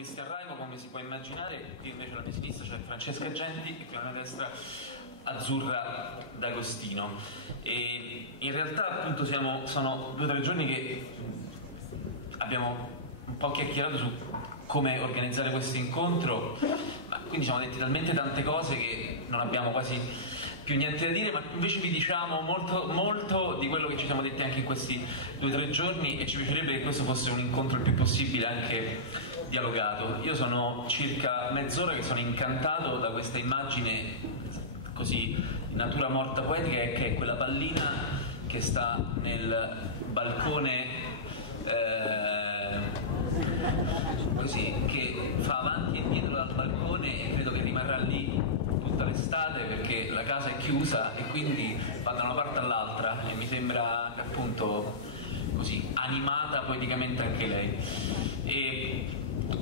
Cristian Raivo, come si può immaginare. Io invece alla mia sinistra c'è Francesca Genti e qui alla mia destra Azzurra D'Agostino. E in realtà appunto sono 2 o 3 giorni che abbiamo un po' chiacchierato su come organizzare questo incontro, ma quindi ci siamo detti talmente tante cose che non abbiamo quasi più niente da dire, ma invece vi diciamo molto di quello che ci siamo detti anche in questi 2 o 3 giorni, e ci piacerebbe che questo fosse un incontro il più possibile anche dialogato. Io sono circa mezz'ora che sono incantato da questa immagine così natura morta poetica, che è quella pallina che sta nel balcone così, che fa avanti e indietro dal balcone, e credo che rimarrà lì tutta l'estate perché la casa è chiusa e quindi va da una parte all'altra, e mi sembra che appunto così animata poeticamente anche lei. E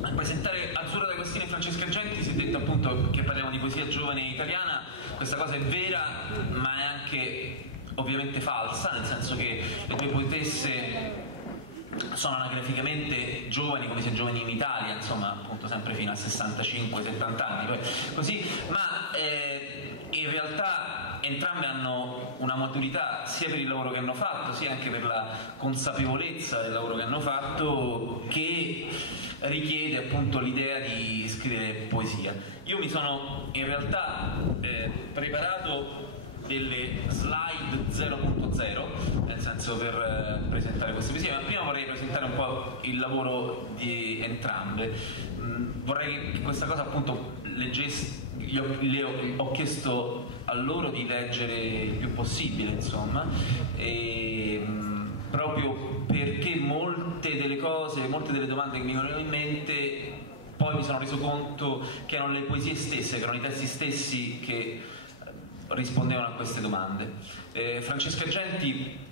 a presentare Azzurra D'Agostino e Francesca Genti si è detto appunto che parliamo di poesia giovane italiana. Questa cosa è vera, ma è anche ovviamente falsa, nel senso che le 2 poetesse sono anagraficamente giovani, come se giovani in Italia, insomma, appunto sempre fino a 65-70 anni, poi così, ma in realtà entrambe hanno una maturità sia per il lavoro che hanno fatto, sia anche per la consapevolezza del lavoro che hanno fatto, che richiede appunto l'idea di scrivere poesia. Io mi sono in realtà preparato delle slide 0.0, nel senso, per presentare queste poesie, ma prima vorrei presentare un po' il lavoro di entrambe. Vorrei che questa cosa appunto ho chiesto a loro di leggere il più possibile, insomma, e proprio perché molte delle cose, molte delle domande che mi venivano in mente, poi mi sono reso conto che erano le poesie stesse, che erano i testi stessi che rispondevano a queste domande. Francesca Genti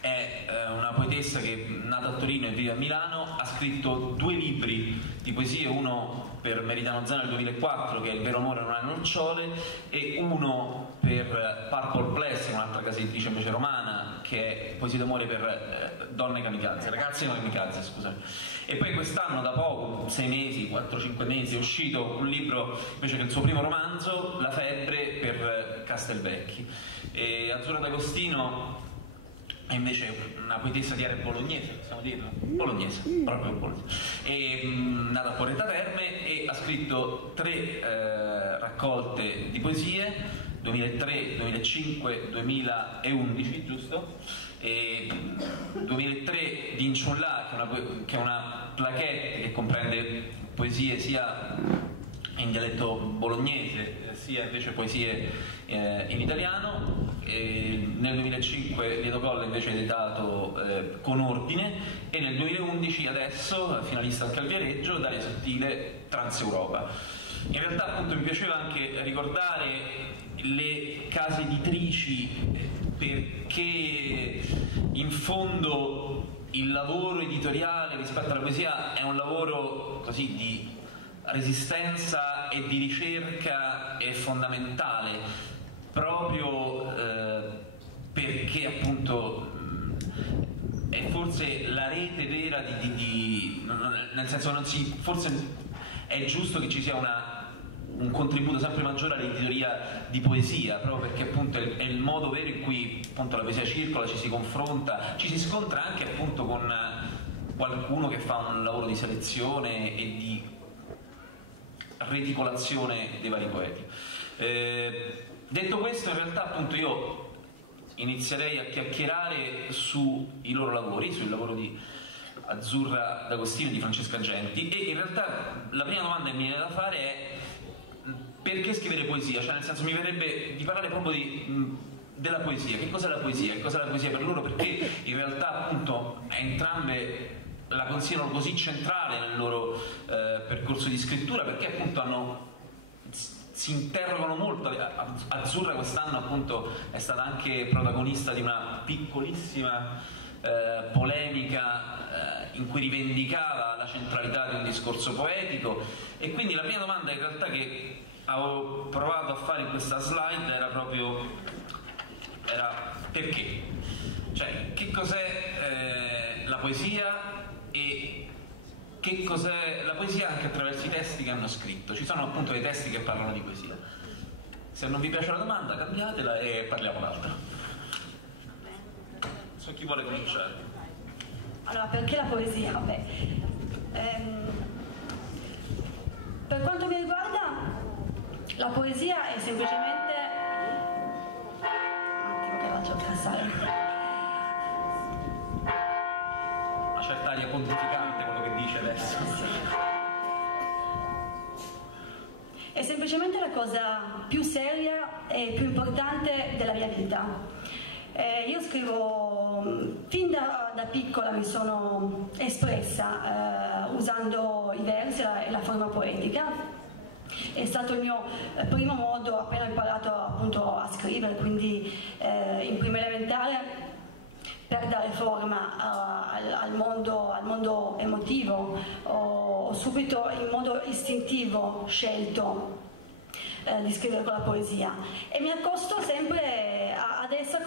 è una poetessa che è nata a Torino e vive a Milano. Ha scritto 2 libri di poesie, uno per Meridano Zeno nel 2004, che è Il vero amore non ha nocciole, e uno per Purple Press, un'altra casa editrice invece romana, che è poesie d'amore per donne kamikaze, ragazze kamikaze, scusate. E poi quest'anno, da poco, 6 mesi, 4-5 mesi, è uscito un libro invece, che è il suo primo romanzo, La febbre, per Castelvecchi. E Azzurra D'Agostino è invece una poetessa di area bolognese, possiamo dirlo? Bolognese, proprio bolognese. È nata a Porretta Terme e ha scritto 3 raccolte di poesie, 2003, 2005, 2011, giusto? E 2003 di Inchunlá, che è una plaquette che comprende poesie sia in dialetto bolognese sia invece poesie in italiano. Nel 2005 Lieto Colle invece è editato Con ordine, e nel 2011 adesso finalista al Calviareggio Daria Sottile, Transeuropa. In realtà appunto mi piaceva anche ricordare le case editrici, perché in fondo il lavoro editoriale rispetto alla poesia è un lavoro così di resistenza e di ricerca, è fondamentale, proprio perché appunto è forse la rete vera nel senso, forse è giusto che ci sia un contributo sempre maggiore all'editoria di poesia, proprio perché appunto è il modo vero in cui appunto la poesia circola, ci si confronta, ci si scontra anche appunto con qualcuno che fa un lavoro di selezione e di reticolazione dei vari poeti. Detto questo, in realtà appunto io inizierei a chiacchierare sui loro lavori, sul lavoro di Azzurra D'Agostino e di Francesca Genti, e in realtà la prima domanda che mi viene da fare è: perché scrivere poesia? Cioè, nel senso, mi verrebbe di parlare proprio della poesia. Che cos'è la poesia? Che cos'è la poesia per loro? Perché in realtà appunto entrambe la considerano così centrale nel loro percorso di scrittura, perché appunto si interrogano molto. Azzurra quest'anno appunto è stata anche protagonista di una piccolissima polemica in cui rivendicava la centralità di un discorso poetico, e quindi la prima domanda in realtà che avevo provato a fare in questa slide era perché? Cioè, che cos'è la poesia, e che cos'è la poesia anche attraverso i testi che hanno scritto. Ci sono appunto dei testi che parlano di poesia. Se non vi piace la domanda cambiatela e parliamo d'altro. So chi vuole cominciare. Allora, perché la poesia? Vabbè. Per quanto mi riguarda, la poesia è semplicemente... Un attimo che faccio passare. Una certa aria pontificante quello che dice adesso. È semplicemente la cosa più seria e più importante della mia vita. Io scrivo, fin da piccola mi sono espressa usando i versi e la forma poetica. È stato il mio primo modo, appena ho imparato appunto a scrivere, quindi in prima elementare, per dare forma al mondo emotivo. Ho subito in modo istintivo scelto di scrivere con la poesia e mi accosto sempre ad essa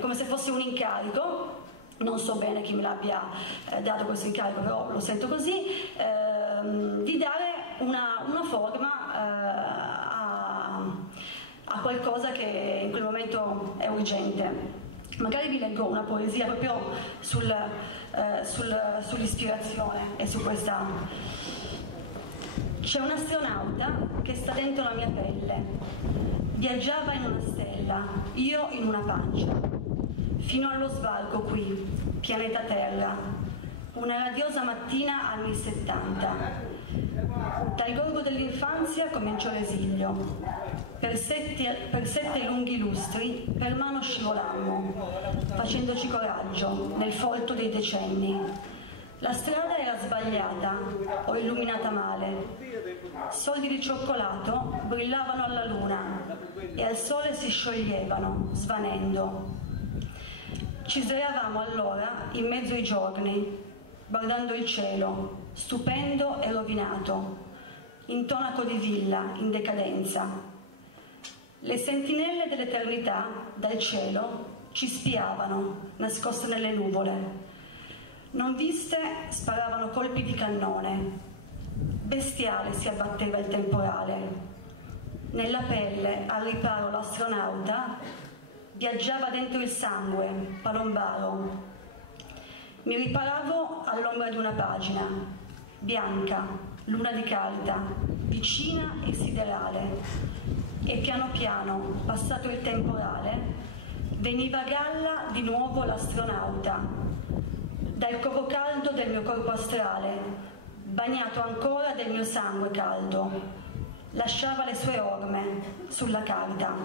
come se fosse un incarico. Non so bene chi me l'abbia dato questo incarico, però lo sento così, di dare una forma a qualcosa che in quel momento è urgente. Magari vi leggo una poesia proprio sull'ispirazione e su questa. C'è un astronauta che sta dentro la mia pelle, viaggiava in una stella, io in una pancia, fino allo sbarco qui, pianeta Terra, una radiosa mattina anni 70. Dal gorgo dell'infanzia cominciò l'esilio. Per sette lunghi lustri per mano scivolammo, facendoci coraggio nel folto dei decenni. La strada era sbagliata o illuminata male. Soldi di cioccolato brillavano alla luna e al sole si scioglievano, svanendo. Ci sdraiavamo allora in mezzo ai giorni, guardando il cielo, stupendo e rovinato, intonaco di villa in decadenza. Le sentinelle dell'eternità dal cielo ci spiavano, nascoste nelle nuvole. Non viste sparavano colpi di cannone. Bestiale si abbatteva il temporale. Nella pelle, al riparo, l'astronauta viaggiava dentro il sangue, palombaro. Mi riparavo all'ombra di una pagina, bianca, luna di carta, vicina e siderale. E piano piano, passato il temporale, veniva a galla di nuovo l'astronauta. Dal covo caldo del mio corpo astrale, bagnato ancora del mio sangue caldo, lasciava le sue orme sulla carta.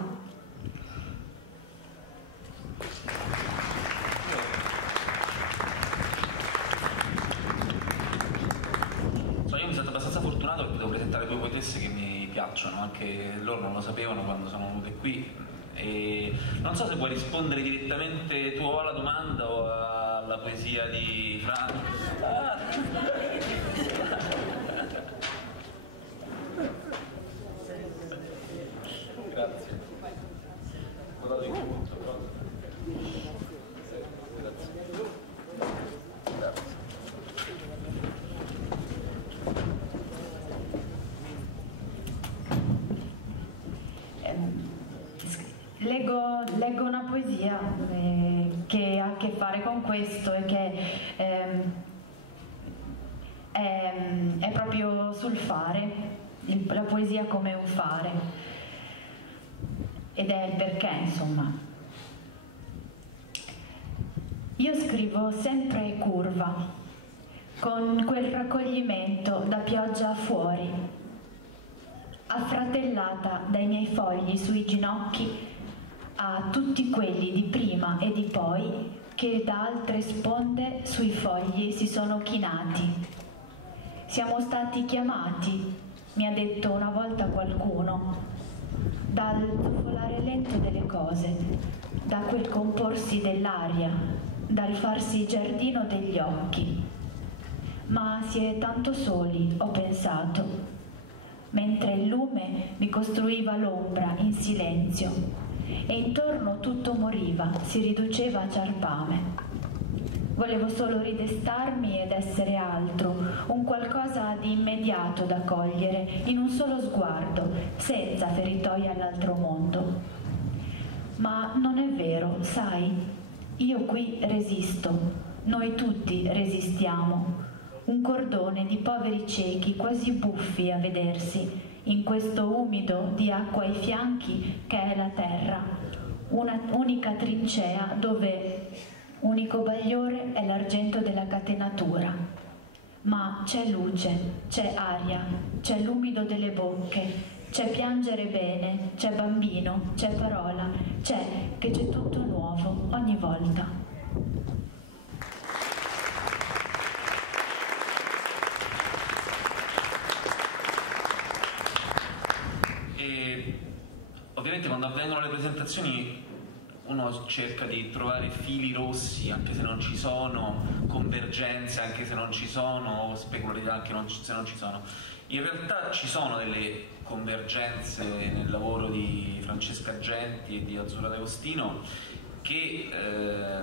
Io mi sento abbastanza fortunato perché devo presentare due poetesse che mi piacciono, anche loro non lo sapevano quando sono venute qui. E non so se vuoi rispondere direttamente tu alla domanda o alla poesia di Franco. Grazie. Leggo una poesia che ha a che fare con questo e che è proprio sul fare, la poesia come un fare, ed è il perché, insomma. Io scrivo sempre curva, con quel raccoglimento da pioggia fuori, affratellata dai miei fogli sui ginocchi a tutti quelli di prima e di poi che da altre sponde sui fogli si sono chinati. Siamo stati chiamati, mi ha detto una volta qualcuno, dal zufolare lento delle cose, da quel comporsi dell'aria, dal farsi giardino degli occhi. Ma si è tanto soli, ho pensato, mentre il lume mi costruiva l'ombra in silenzio e intorno tutto moriva, si riduceva a ciarpame. Volevo solo ridestarmi ed essere altro, un qualcosa di immediato da cogliere in un solo sguardo, senza feritoia all'altro mondo. Ma non è vero, sai, io qui resisto, noi tutti resistiamo, un cordone di poveri ciechi quasi buffi a vedersi, in questo umido di acqua ai fianchi che è la terra, una unica trincea dove unico bagliore è l'argento della catenatura. Ma c'è luce, c'è aria, c'è l'umido delle bocche, c'è piangere bene, c'è bambino, c'è parola, c'è tutto nuovo ogni volta. E ovviamente quando avvengono le presentazioni uno cerca di trovare fili rossi, anche se non ci sono, convergenze anche se non ci sono, speculatività anche se non ci sono. In realtà ci sono delle convergenze nel lavoro di Francesca Argenti e di Azzurra D'Agostino che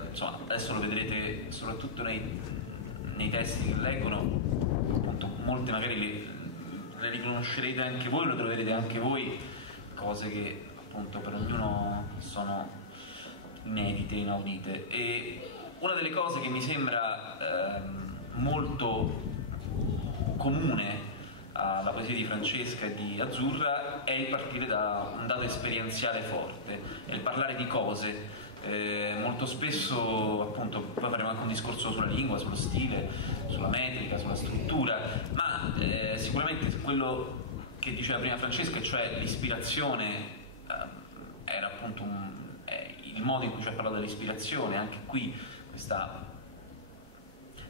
insomma, adesso lo vedrete soprattutto nei testi che leggono, appunto molte magari le riconoscerete anche voi, lo troverete anche voi, cose che appunto per ognuno sono inedite, inaudite. E una delle cose che mi sembra molto comune alla poesia di Francesca e di Azzurra è il partire da un dato esperienziale forte, è il parlare di cose. Molto spesso, appunto, poi faremo anche un discorso sulla lingua, sullo stile, sulla metrica, sulla struttura, ma sicuramente quello che diceva prima Francesca, cioè l'ispirazione, era appunto il modo in cui ci ha parlato dell'ispirazione, anche qui questa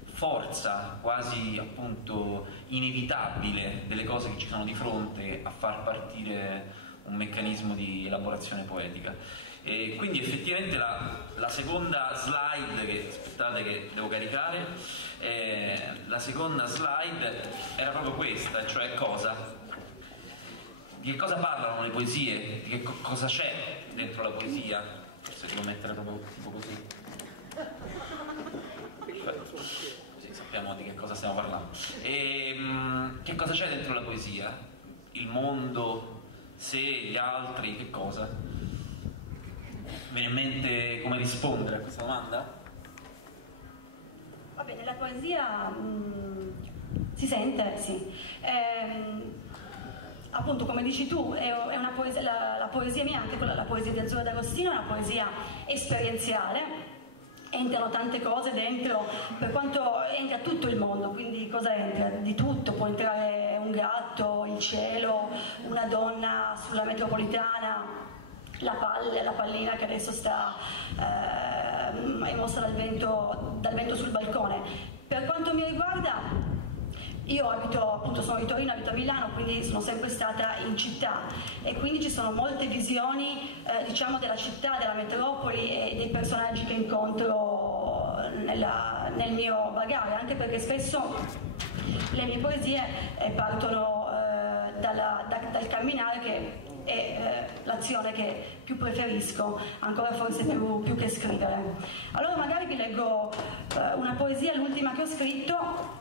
forza quasi appunto inevitabile delle cose che ci sono di fronte a far partire un meccanismo di elaborazione poetica. E quindi effettivamente la seconda slide, che aspettate che devo caricare, la seconda slide era proprio questa, cioè di che cosa parlano le poesie, di che cosa c'è dentro la poesia. Forse devo mettere proprio tipo così, così sappiamo di che cosa stiamo parlando. Che cosa c'è dentro la poesia? Il mondo, sé, gli altri, che cosa? Viene in mente come rispondere a questa domanda? Va bene, la poesia si sente, sì. Appunto, come dici tu, è una poesia, la poesia mia, anche quella, la poesia di Azzurra D'Agostino, è una poesia esperienziale, entrano tante cose dentro, per quanto entra tutto il mondo, quindi cosa entra? Di tutto, può entrare un gatto, il cielo, una donna sulla metropolitana, la pallina che adesso è mossa dal vento sul balcone. Per quanto mi riguarda, io sono di Torino, abito a Milano, quindi sono sempre stata in città e quindi ci sono molte visioni diciamo della città, della metropoli e dei personaggi che incontro nel mio bagaglio, anche perché spesso le mie poesie partono dal camminare, che è l'azione che più preferisco, ancora forse più che scrivere. Allora magari vi leggo una poesia, l'ultima che ho scritto,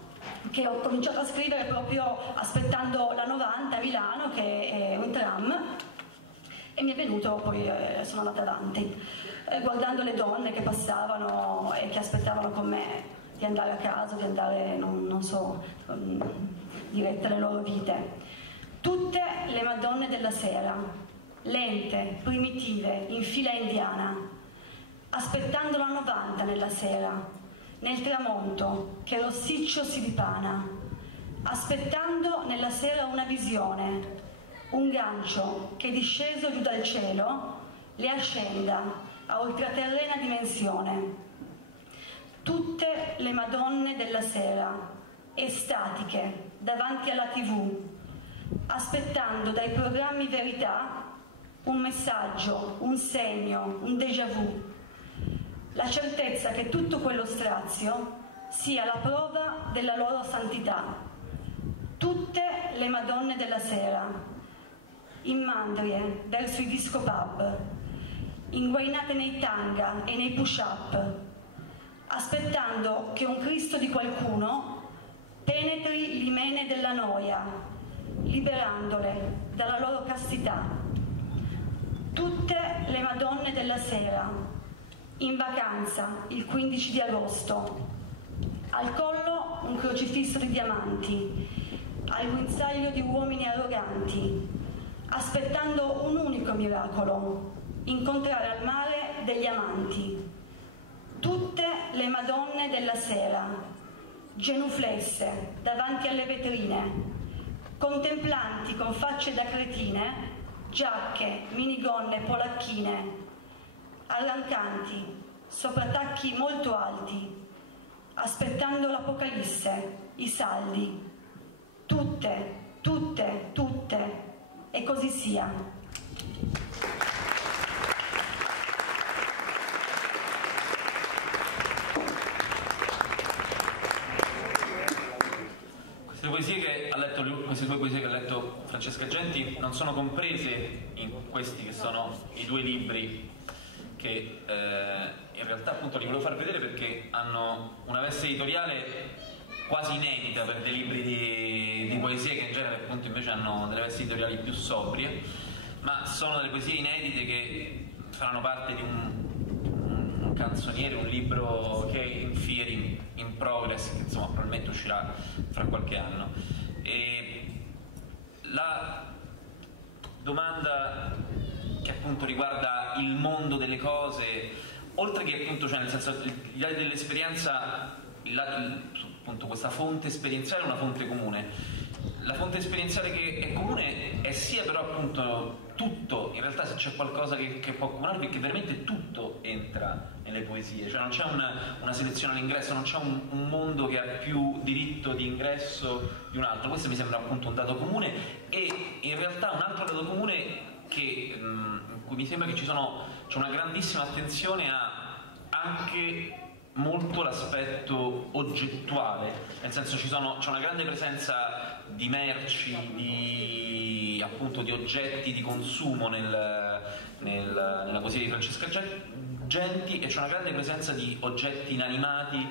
che ho cominciato a scrivere proprio aspettando la 90 a Milano, che è un tram, e mi è venuto, poi sono andata avanti, guardando le donne che passavano e che aspettavano con me di andare a casa, di andare, non so, dirette alle loro vite. Tutte le Madonne della sera, lente, primitive, in fila indiana, aspettando la 90 nella sera, nel tramonto che rossiccio si dipana, aspettando nella sera una visione, un gancio che disceso giù dal cielo le ascenda a oltraterrena dimensione. Tutte le Madonne della sera, estatiche, davanti alla TV, aspettando dai programmi verità un messaggio, un segno, un déjà vu, la certezza che tutto quello strazio sia la prova della loro santità. Tutte le Madonne della sera, in mandrie verso i disco pub, inguainate nei tanga e nei push-up, aspettando che un Cristo di qualcuno penetri l'imene della noia, liberandole dalla loro castità. Tutte le Madonne della Sera, in vacanza il 15 di agosto, al collo un crocifisso di diamanti, al guinzaglio di uomini arroganti, aspettando un unico miracolo, incontrare al mare degli amanti. Tutte le Madonne della Sera, genuflesse davanti alle vetrine, contemplanti con facce da cretine, giacche, minigonne, polacchine, arrancanti, sopra tacchi molto alti, aspettando l'Apocalisse, i saldi. Tutte, tutte, tutte, e così sia. Queste due poesie che ha letto Francesca Genti non sono comprese in questi che sono i due libri che in realtà appunto li volevo far vedere perché hanno una veste editoriale quasi inedita per dei libri di poesie che in genere appunto invece hanno delle vesti editoriali più sobrie, ma sono delle poesie inedite che faranno parte di un canzoniere, un libro che è in fieri, in progress, che insomma probabilmente uscirà fra qualche anno. E la domanda che appunto riguarda il mondo delle cose, oltre che appunto, cioè nel senso l'idea dell'esperienza, appunto questa fonte esperienziale è una fonte comune. La fonte esperienziale che è comune è sia però appunto tutto, in realtà se c'è qualcosa che può accomunarvi, che veramente tutto entra nelle poesie, cioè non c'è una selezione all'ingresso, non c'è un mondo che ha più diritto di ingresso di un altro. Questo mi sembra appunto un dato comune, e in realtà un altro dato comune in cui mi sembra che c'è una grandissima attenzione a anche molto l'aspetto oggettuale, nel senso c'è una grande presenza di merci, di oggetti di consumo nella poesia di Francesca Genti, e c'è una grande presenza di oggetti inanimati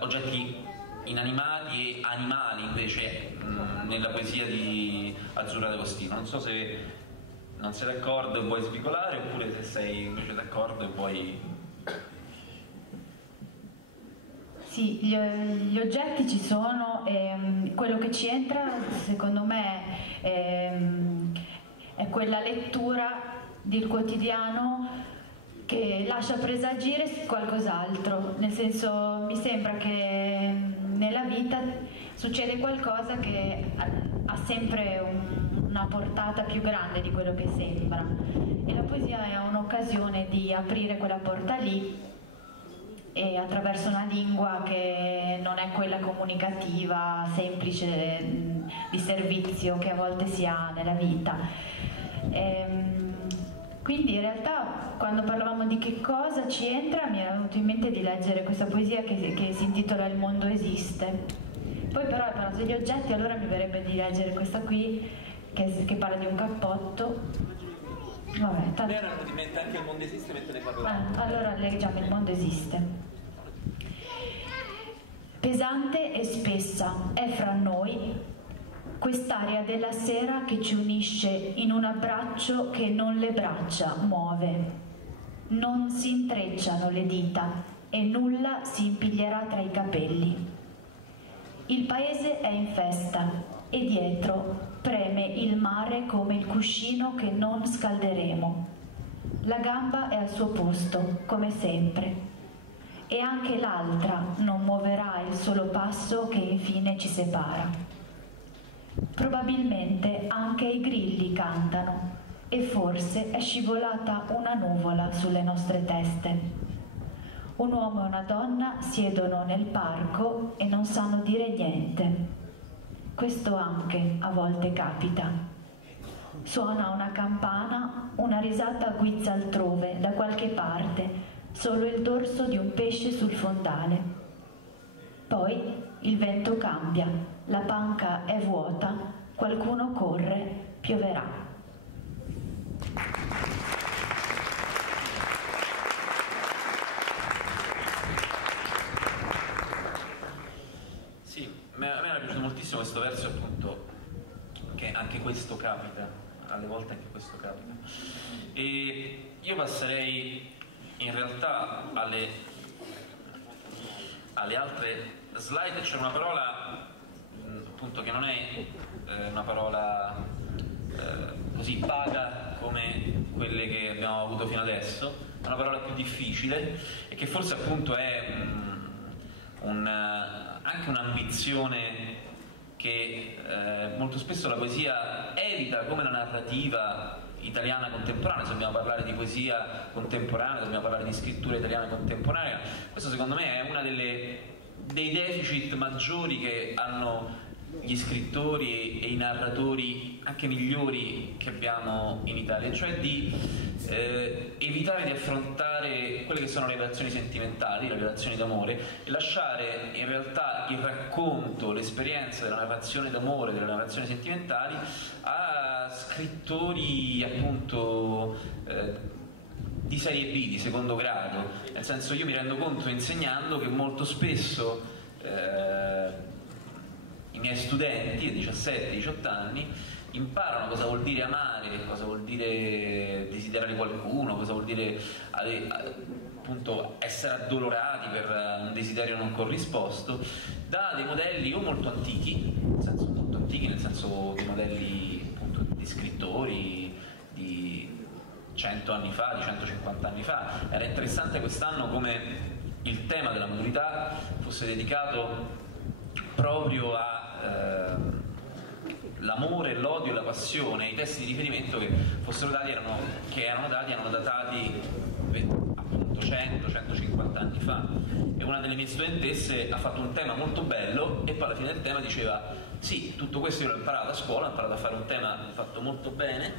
oggetti inanimati e animali invece nella poesia di Azzurra D'Agostino. Non so se non sei d'accordo e vuoi svicolare, oppure se sei invece d'accordo e vuoi... Sì, gli oggetti ci sono, quello che ci entra secondo me è quella lettura del quotidiano che lascia presagire qualcos'altro, nel senso mi sembra che nella vita succede qualcosa che ha sempre una portata più grande di quello che sembra, e la poesia è un'occasione di aprire quella porta lì, e attraverso una lingua che non è quella comunicativa, semplice, di servizio che a volte si ha nella vita. Quindi in realtà quando parlavamo di che cosa ci entra mi era venuto in mente di leggere questa poesia che si intitola Il mondo esiste. Poi però hai parlato degli oggetti, allora mi verrebbe di leggere questa qui che parla di un cappotto. Vabbè, tanto... anche Il mondo esiste mentre ne parliamo. Allora leggiamo Il mondo esiste. Pesante e spessa è fra noi quest'aria della sera che ci unisce in un abbraccio che non le braccia muove. Non si intrecciano le dita e nulla si impiglierà tra i capelli. Il paese è in festa e dietro preme il mare come il cuscino che non scalderemo. La gamba è al suo posto, come sempre, e anche l'altra non muoverà il solo passo che infine ci separa. Probabilmente anche i grilli cantano, e forse è scivolata una nuvola sulle nostre teste. Un uomo e una donna siedono nel parco e non sanno dire niente. Questo anche a volte capita. Suona una campana, una risata guizza altrove, da qualche parte, solo il dorso di un pesce sul fondale. Poi il vento cambia, la panca è vuota, qualcuno corre, pioverà. questo verso appunto, che anche questo capita, alle volte anche questo capita. E io passerei in realtà alle altre slide. C'è una parola appunto che non è una parola così vaga come quelle che abbiamo avuto fino adesso, è una parola più difficile e che forse appunto è anche un'ambizione che molto spesso la poesia evita, come la narrativa italiana contemporanea. Se dobbiamo parlare di poesia contemporanea, dobbiamo parlare di scrittura italiana contemporanea. Questo secondo me è uno dei deficit maggiori che hanno gli scrittori e i narratori anche migliori che abbiamo in Italia, cioè di evitare di affrontare quelle che sono le relazioni sentimentali, le relazioni d'amore, e lasciare in realtà il racconto, l'esperienza della narrazione d'amore, delle narrazioni sentimentali a scrittori appunto di serie B, di secondo grado. Nel senso, io mi rendo conto insegnando che molto spesso i miei studenti a 17-18 anni imparano cosa vuol dire amare, cosa vuol dire desiderare qualcuno, cosa vuol dire appunto essere addolorati per un desiderio non corrisposto, da dei modelli o molto antichi, nel senso dei modelli appunto di scrittori di 100 anni fa, di 150 anni fa. Era interessante quest'anno come il tema della maturità fosse dedicato proprio a l'amore, l'odio e la passione. I testi di riferimento che fossero dati erano datati appunto 100-150 anni fa, e una delle mie studentesse ha fatto un tema molto bello e poi alla fine del tema diceva: sì, tutto questo io l'ho imparato a scuola, ho imparato a fare un tema fatto molto bene,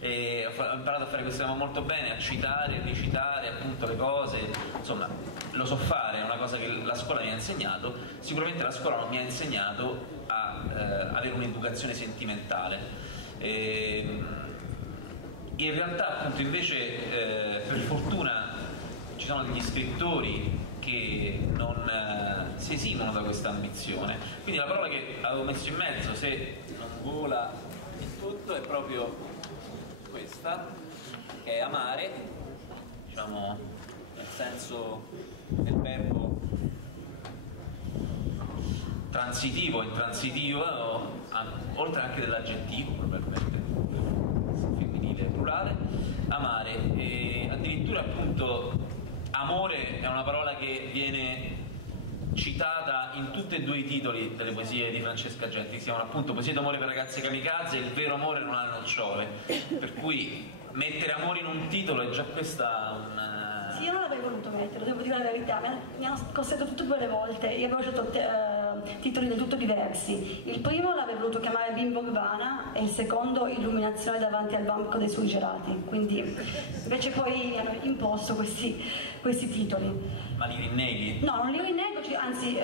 e ho imparato a fare questo tema molto bene, a citare, recitare appunto le cose, insomma lo so fare, è una cosa che la scuola mi ha insegnato. Sicuramente la scuola non mi ha insegnato a avere un'educazione sentimentale. In realtà appunto invece per fortuna ci sono degli scrittori che non si esimono da questa ambizione. Quindi la parola che avevo messo in mezzo, se non vola in tutto, è proprio questa, che è amare, diciamo nel senso del verbo transitivo e intransitivo, oltre anche dell'aggettivo probabilmente femminile e plurale, amare. E addirittura appunto amore è una parola che viene citata in tutti e due i titoli delle poesie di Francesca Genti, si chiamano appunto Poesie d'amore per ragazze kamikaze e Il vero amore non ha nocciole, per cui mettere amore in un titolo è già questa un... Sì, io non l'avrei voluto mettere, devo dire la verità, mi hanno costretto tutte e due le volte, io avevo scelto titoli del tutto diversi. Il primo l'avevo voluto chiamare Bimbo Urbana e il secondo Illuminazione davanti al banco dei surgelati, quindi invece poi mi hanno imposto questi titoli. Ma li rinneghi? No, non li rinnego, anzi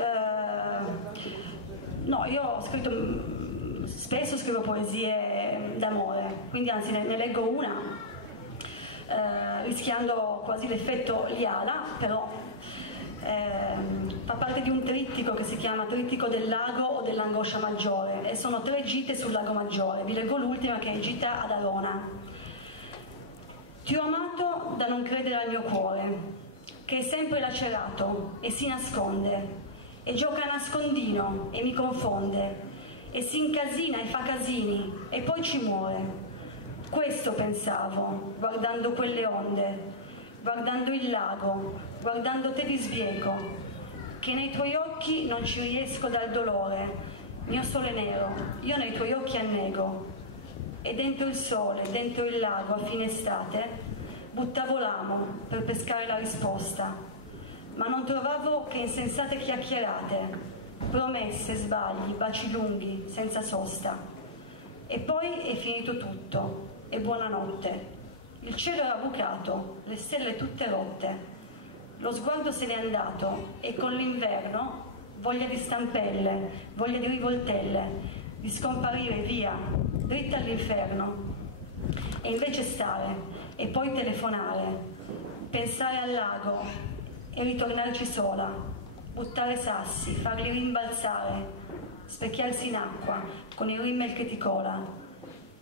no, io ho scritto, spesso scrivo poesie d'amore, quindi anzi ne leggo una rischiando quasi l'effetto Liala, però fa parte di un trittico che si chiama Trittico del lago o dell'angoscia maggiore, e sono 3 gite sul lago Maggiore. Vi leggo l'ultima, che è Gita ad Arona. Ti ho amato da non credere al mio cuore, che è sempre lacerato e si nasconde, e gioca a nascondino e mi confonde, e si incasina e fa casini e poi ci muore. Questo pensavo, guardando quelle onde, guardando il lago, guardando te di sbieco, che nei tuoi occhi non ci riesco dal dolore, mio sole nero, io nei tuoi occhi annego, e dentro il sole, dentro il lago a fine estate, buttavo l'amo per pescare la risposta, ma non trovavo che insensate chiacchierate, promesse, sbagli, baci lunghi, senza sosta. E poi è finito tutto, e buonanotte. Il cielo era bucato, le stelle tutte rotte, lo sguardo se n'è andato, e con l'inverno voglia di stampelle, voglia di rivoltelle, di scomparire via, dritta all'inferno. E invece stare, e poi telefonare, pensare al lago e ritornarci sola, buttare sassi, farli rimbalzare, specchiarsi in acqua con il rimmel che ti cola,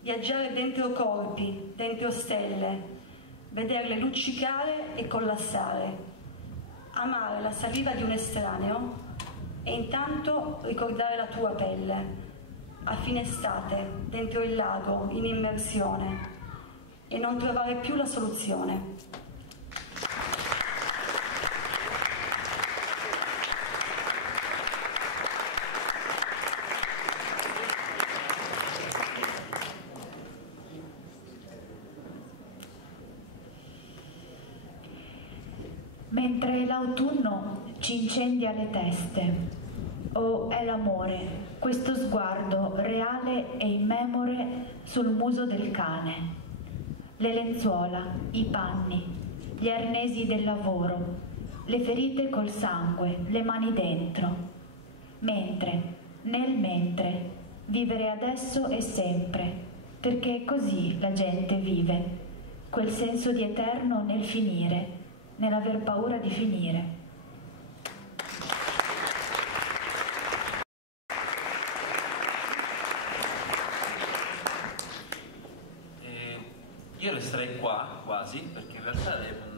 viaggiare dentro corpi, dentro stelle, vederle luccicare e collassare, amare la saliva di un estraneo e intanto ricordare la tua pelle, a fine estate, dentro il lago, in immersione, e non trovare più la soluzione. Mentre l'autunno ci incendia le teste, oh, è l'amore, questo sguardo reale e immemore sul muso del cane. Le lenzuola, i panni, gli arnesi del lavoro, le ferite col sangue, le mani dentro. Mentre, nel mentre, vivere adesso e sempre, perché così la gente vive, quel senso di eterno nel finire, nell'aver paura di finire. Io resterei qua quasi, perché in realtà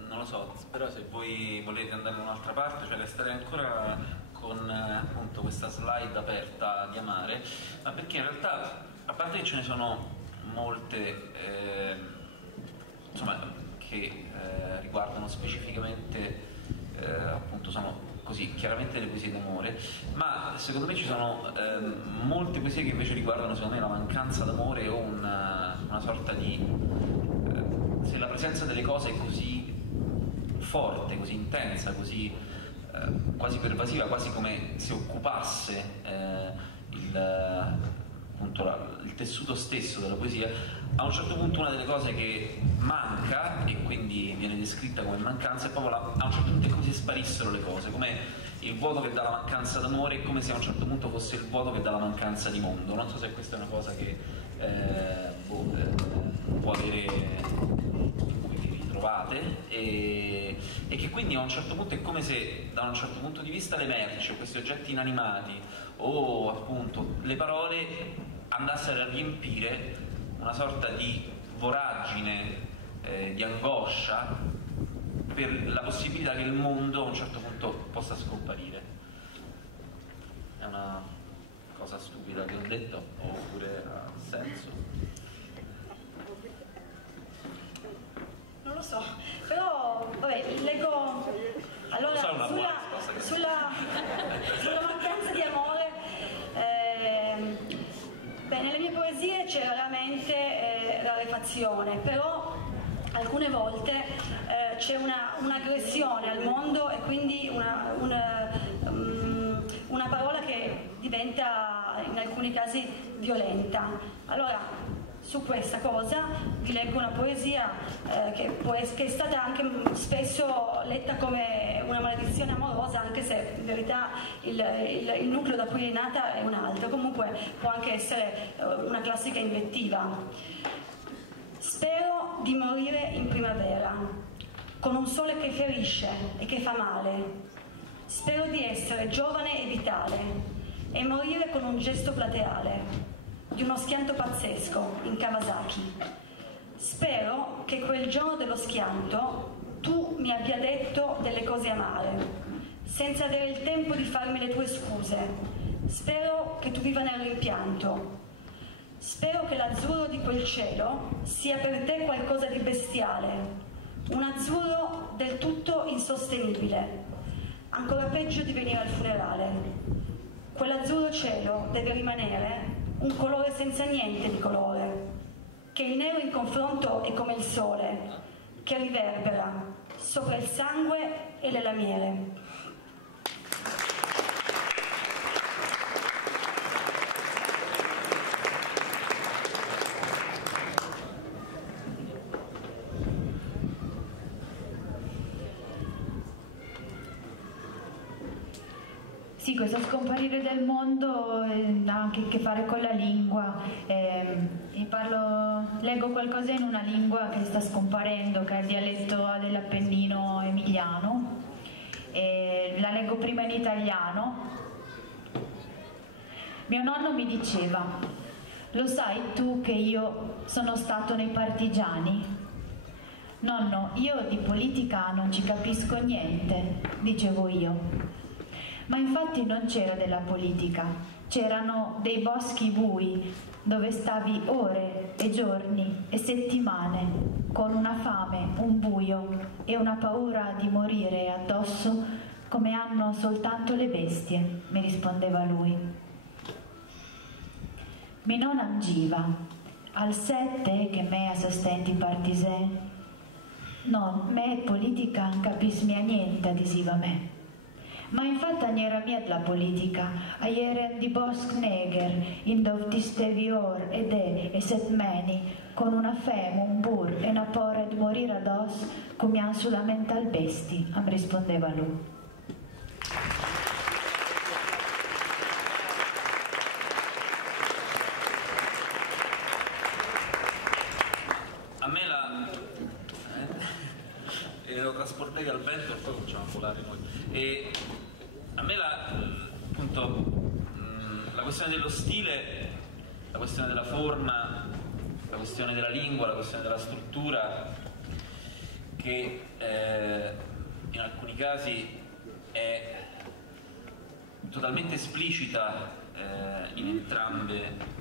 non lo so, però se voi volete andare da un'altra parte, cioè resterei ancora con appunto questa slide aperta di Amare, ma perché in realtà, a parte che ce ne sono molte insomma, che riguardano specificamente appunto, sono così chiaramente le poesie d'amore, ma secondo me ci sono molte poesie che invece riguardano secondo me la mancanza d'amore o una sorta di se la presenza delle cose è così forte, così intensa, così quasi pervasiva, quasi come se occupasse il tessuto stesso della poesia, a un certo punto una delle cose che manca, e quindi viene descritta come mancanza, è proprio a un certo punto è come se sparissero le cose, come il vuoto che dà la mancanza d'amore, è come se a un certo punto fosse il vuoto che dà la mancanza di mondo. Non so se questa è una cosa che può avere, in cui vi ritrovate, e che quindi a un certo punto è come se da un certo punto di vista le merci o questi oggetti inanimati o appunto le parole andassero a riempire una sorta di voragine, di angoscia per la possibilità che il mondo a un certo punto possa scomparire. È una cosa stupida che ho detto, oppure ha senso? Non lo so, però vabbè, leggo allora sulla mancanza di amore. Beh, nelle mie poesie c'è raramente rarefazione, però alcune volte c'è un'aggressione al mondo e quindi una parola che diventa in alcuni casi violenta. Allora, su questa cosa vi leggo una poesia che è stata anche spesso letta come una maledizione amorosa, anche se in verità il nucleo da cui è nata è un altro. Comunque può anche essere una classica invettiva. Spero di morire in primavera, con un sole che ferisce e che fa male. Spero di essere giovane e vitale e morire con un gesto plateale di uno schianto pazzesco in Kawasaki. Spero che quel giorno dello schianto tu mi abbia detto delle cose amare, senza avere il tempo di farmi le tue scuse. Spero che tu viva nel rimpianto. Spero che l'azzurro di quel cielo sia per te qualcosa di bestiale, un azzurro del tutto insostenibile, ancora peggio di venire al funerale. Quell'azzurro cielo deve rimanere un colore senza niente di colore, che il nero in confronto è come il sole, che riverbera sopra il sangue e le lamiere. Sì, questo scomparire del mondo ha anche a che fare con la lingua. Leggo qualcosa in una lingua che sta scomparendo, che è il dialetto dell'Appennino emiliano. La leggo prima in italiano. Mio nonno mi diceva: lo sai tu che io sono stato nei partigiani? Nonno, io di politica non ci capisco niente, dicevo io. Ma infatti non c'era della politica, c'erano dei boschi bui dove stavi ore e giorni e settimane con una fame, un buio e una paura di morire addosso come hanno soltanto le bestie, mi rispondeva lui. Mi non angiva, al sette che me assistenti partisan, non, me politica non capismia niente, diceva me. Ma infatti non era mia la politica, era di Bosk Neger, in dove ti stevi or e setmeni, con una fame, un bur e una paura di morire addosso come han solamente al besti, mi rispondeva lui. A me lo trasportai al vento e poi cominciamo a volare noi. E a me appunto la questione dello stile, la questione della forma, la questione della lingua, la questione della struttura, che in alcuni casi è totalmente esplicita in entrambe,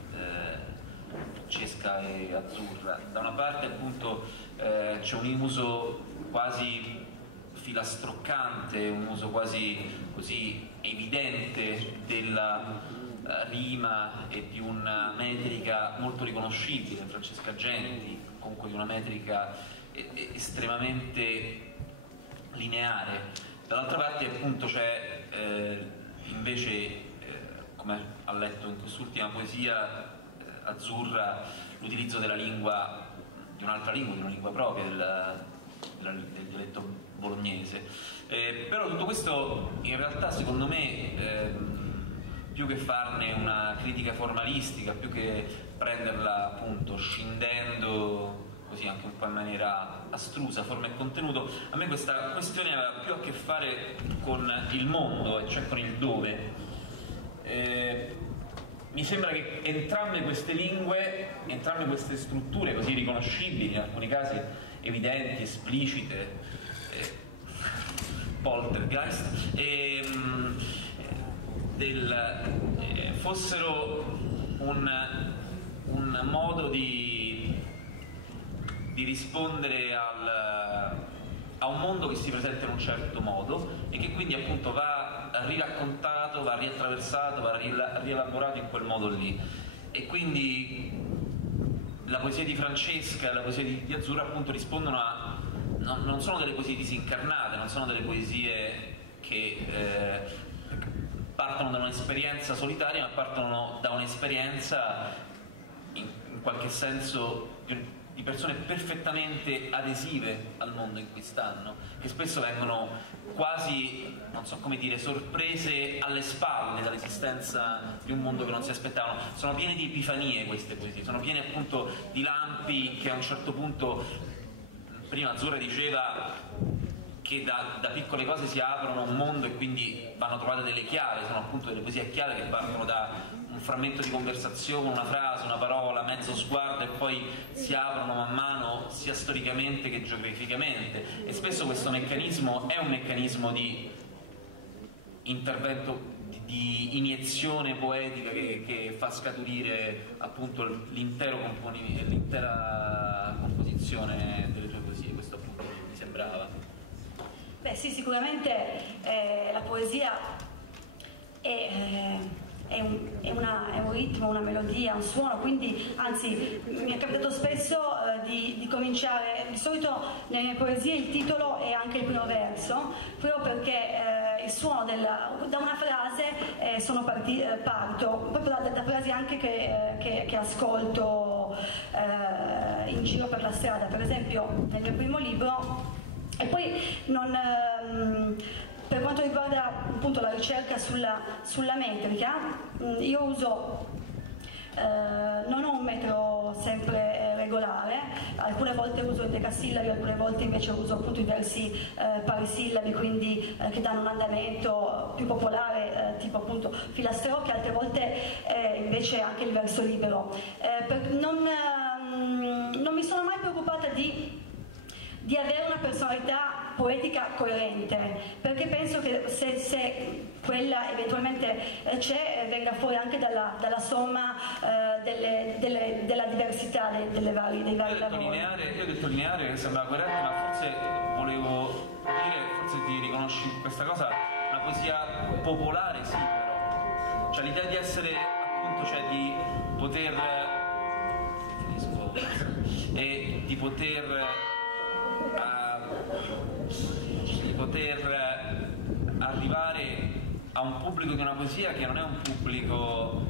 Francesca e Azzurra. Da una parte appunto c'è un uso quasi filastroccante, un uso quasi così evidente della rima e di una metrica molto riconoscibile, Francesca Genti, comunque di una metrica estremamente lineare. Dall'altra parte appunto c'è invece, come ha letto in quest'ultima poesia Azzurra, l'utilizzo della lingua, di un'altra lingua, di una lingua propria, del dialetto bolognese. Però tutto questo in realtà secondo me, più che farne una critica formalistica, più che prenderla appunto scindendo così anche un po' in maniera astrusa, forma e contenuto, a me questa questione aveva più a che fare con il mondo, e cioè con il dove. Mi sembra che entrambe queste lingue, entrambe queste strutture così riconoscibili, in alcuni casi evidenti, esplicite, poltergeist, fossero un modo di rispondere a un mondo che si presenta in un certo modo e che quindi appunto va riraccontato, va riattraversato, va rielaborato in quel modo lì. E quindi la poesia di Francesca e la poesia di Azzurra appunto rispondono a... non sono delle poesie disincarnate, non sono delle poesie che partono da un'esperienza solitaria, ma partono da un'esperienza in qualche senso di persone perfettamente adesive al mondo in cui stanno, che spesso vengono quasi, non so come dire, sorprese alle spalle dall'esistenza di un mondo che non si aspettavano. Sono piene di epifanie queste poesie, sono piene appunto di lampi che a un certo punto, prima Azzurra diceva che da piccole cose si aprono un mondo e quindi vanno trovate delle chiavi, sono appunto delle poesie a chiave che partono da un frammento di conversazione, una frase, una parola, mezzo sguardo, e poi si aprono man mano sia storicamente che geograficamente. E spesso questo meccanismo è un meccanismo di intervento, di iniezione poetica che fa scaturire appunto l'intera composizione delle tue poesie. Questo appunto mi sembrava. Beh sì, sicuramente la poesia è un ritmo, una melodia, un suono, quindi anzi mi è capitato spesso di cominciare, di solito nelle mie poesie il titolo è anche il primo verso, proprio perché il suono da una frase parto proprio da frasi anche che ascolto in giro per la strada, per esempio nel mio primo libro. E poi per quanto riguarda appunto la ricerca sulla metrica, io uso, non ho un metro sempre regolare, alcune volte uso i decasillabi, alcune volte invece uso appunto i versi parisillabi, quindi che danno un andamento più popolare, tipo appunto filastrocchi, altre volte invece anche il verso libero. Non mi sono mai preoccupata di avere una personalità poetica coerente, perché penso che se quella eventualmente c'è, venga fuori anche dalla somma della diversità dei vari lavori. Io ho detto lineare che sembrava coerente, ma forse volevo dire, forse ti riconosci questa cosa, una poesia popolare sì, però. Cioè l'idea di essere appunto, cioè di poter arrivare a un pubblico di una poesia che non è un pubblico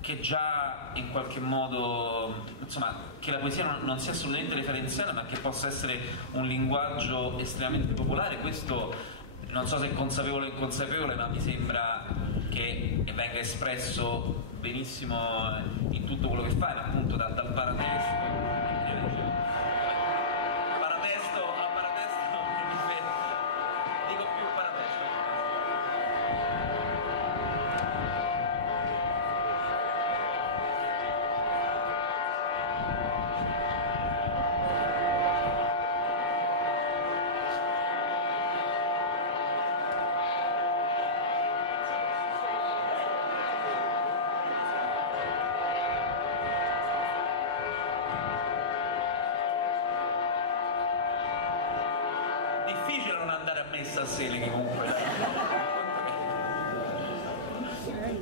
che già in qualche modo, insomma, che la poesia non sia assolutamente referenziale, ma che possa essere un linguaggio estremamente popolare. Questo non so se è consapevole o inconsapevole, ma mi sembra che venga espresso benissimo in tutto quello che fa, appunto dal paratesto a paratesto, dico più paratesto. Difficile non andare a messa a Selighi comunque.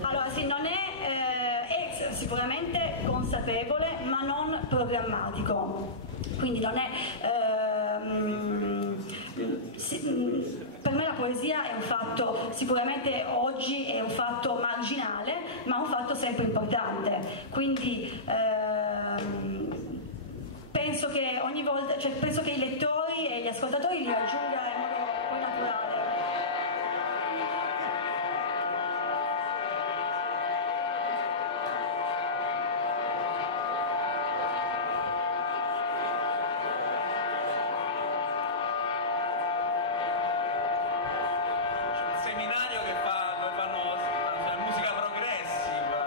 Allora sì, non è sicuramente consapevole, ma non programmatico, quindi non è per me la poesia è un fatto, sicuramente oggi è un fatto marginale, ma un fatto sempre importante, quindi penso che ogni volta, cioè penso che i lettori e gli ascoltatori li raggiunga in modo poi naturale. Seminario che fanno musica progressiva.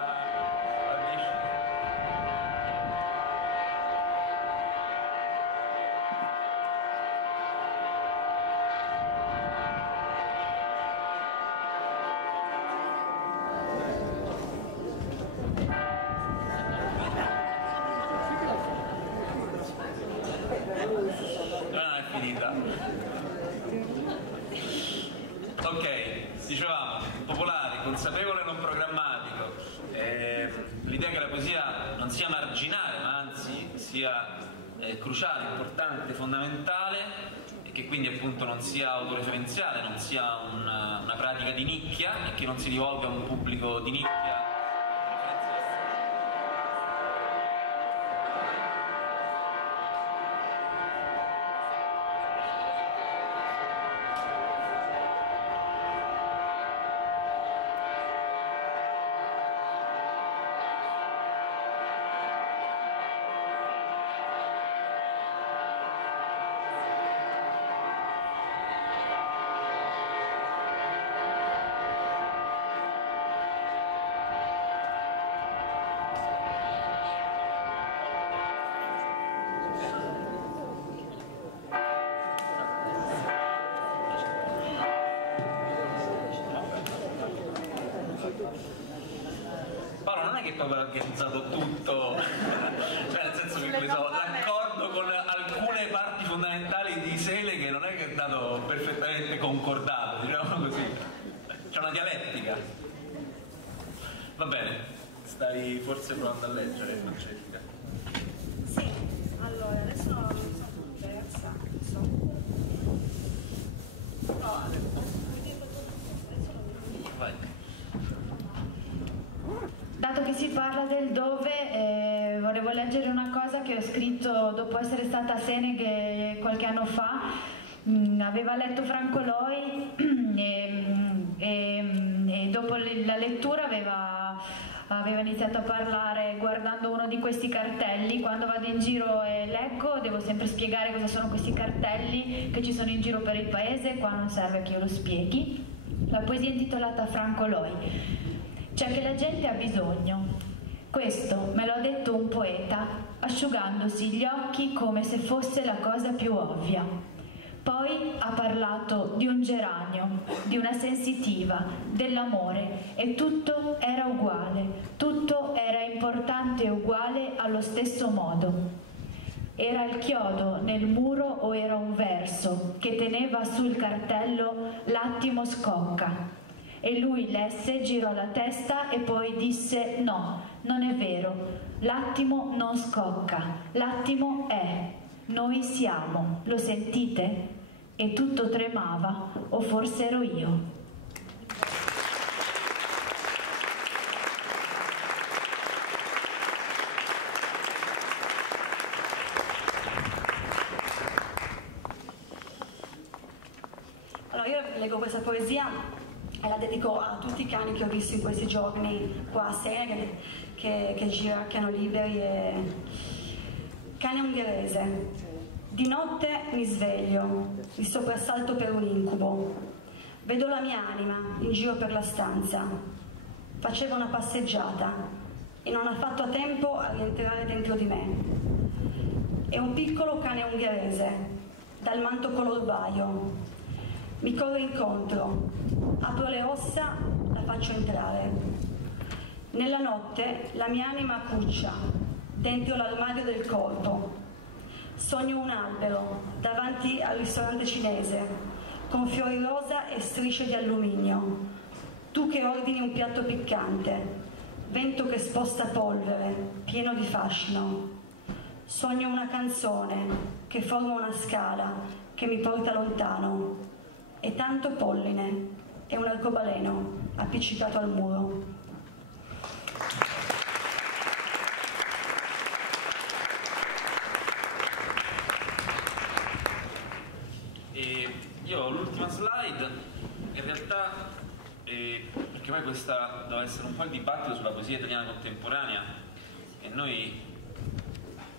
È finita. Ok, dicevamo, popolare, consapevole e non programmatico. L'idea che la poesia non sia marginale, ma anzi sia cruciale, importante, fondamentale, e che quindi appunto non sia autoreferenziale, non sia una pratica di nicchia e che non si rivolga a un pubblico di nicchia. Paolo non è che proprio ha organizzato tutto, cioè nel senso che l'accordo con alcune parti fondamentali di Selighi non è che è stato perfettamente concordato, diciamo così, c'è una dialettica. Va bene, stai forse provando a leggere, Francesca. Sì, allora adesso non sono diversa, Vai. Dato che si parla del dove, volevo leggere una cosa che ho scritto dopo essere stata a Seneghe qualche anno fa. Aveva letto Franco Loi e dopo la lettura aveva aveva iniziato a parlare guardando uno di questi cartelli. Quando vado in giro e leggo devo sempre spiegare cosa sono questi cartelli che ci sono in giro per il paese, qua non serve che io lo spieghi. La poesia è intitolata Franco Loi. C'è che la gente ha bisogno. Questo me lo ha detto un poeta asciugandosi gli occhi come se fosse la cosa più ovvia. Poi ha parlato di un geranio, di una sensitiva, dell'amore, e tutto era uguale, tutto era importante e uguale allo stesso modo. Era il chiodo nel muro o era un verso che teneva sul cartello l'attimo scocca. E lui lesse, girò la testa e poi disse: no, non è vero, l'attimo non scocca, l'attimo è, noi siamo, lo sentite? E tutto tremava, o forse ero io. Allora, io leggo questa poesia e la dedico a tutti i cani che ho visto in questi giorni qua a Siena, che girano liberi. Cane ungherese. Di notte mi sveglio, mi soprassalto per un incubo. Vedo la mia anima in giro per la stanza. Faceva una passeggiata e non ha fatto a tempo a rientrare dentro di me. È un piccolo cane ungherese, dal manto color baio. Mi corre incontro, apro le ossa, la faccio entrare. Nella notte la mia anima cuccia, dentro l'armadio del corpo. Sogno un albero davanti al ristorante cinese, con fiori rosa e strisce di alluminio. Tu che ordini un piatto piccante, vento che sposta polvere, pieno di fascino. Sogno una canzone che forma una scala che mi porta lontano. E tanto polline e un arcobaleno appiccicato al muro. Io ho l'ultima slide, in realtà, perché poi questa doveva essere un po' il dibattito sulla poesia italiana contemporanea e noi